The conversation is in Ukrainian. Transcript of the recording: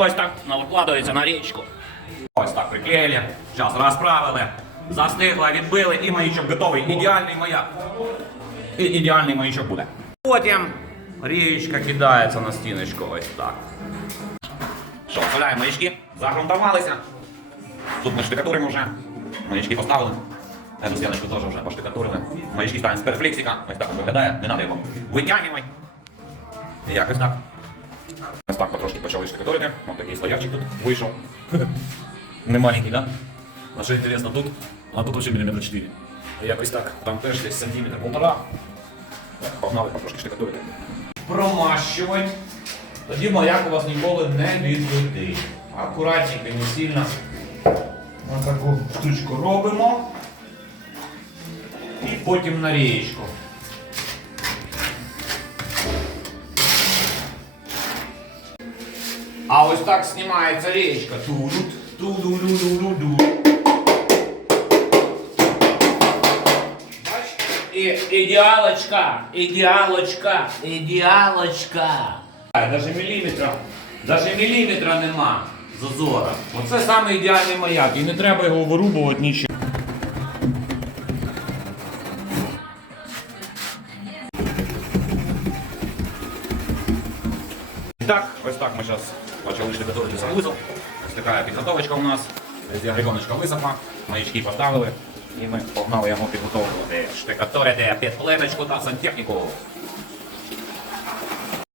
Ось так накладується на річку. Ось так приклеїли, зараз розправили, застигла, відбили і маячок готовий. Ідеальний маяк. І ідеальний маячок буде. Потім річка кидається на стіночку ось так. Що, оставляємо маячки, загрунтувалися. Тут ми штукатуримо вже. Маячки поставили. Эту стіночку теж вже поштукатурили. Маячки ставимо з перфлексика. Ось так виглядає, не треба його витягувати. Якось так. Почали штукатурити. Ось такий слоярчик тут вийшов. Не маленький, да? А що інтересно, тут, а тут вообще міліметр 4. Якось так. Там теж десь сантиметр полтора. Погнали потрошки штукатурити. промащувати. Тоді маяк у вас ніколи не відлетить. Акуратненько, не сильно. Ось таку штучку робимо. І потім на річку. А ось так знімається річка. І ідеалочка, ідеалочка, ідеалочка. Даже міліметра, даже міліметра нема зазора. Оце саме ідеальний маяк. І не треба його вирубувати нічого. Так, ось так ми зараз почали штукатурити санвузол. Ось така підготовочка у нас. Григоночка висохла, маячки поставили. І ми погнали його підготовлювати Штукатурити під пленочку та сантехніку.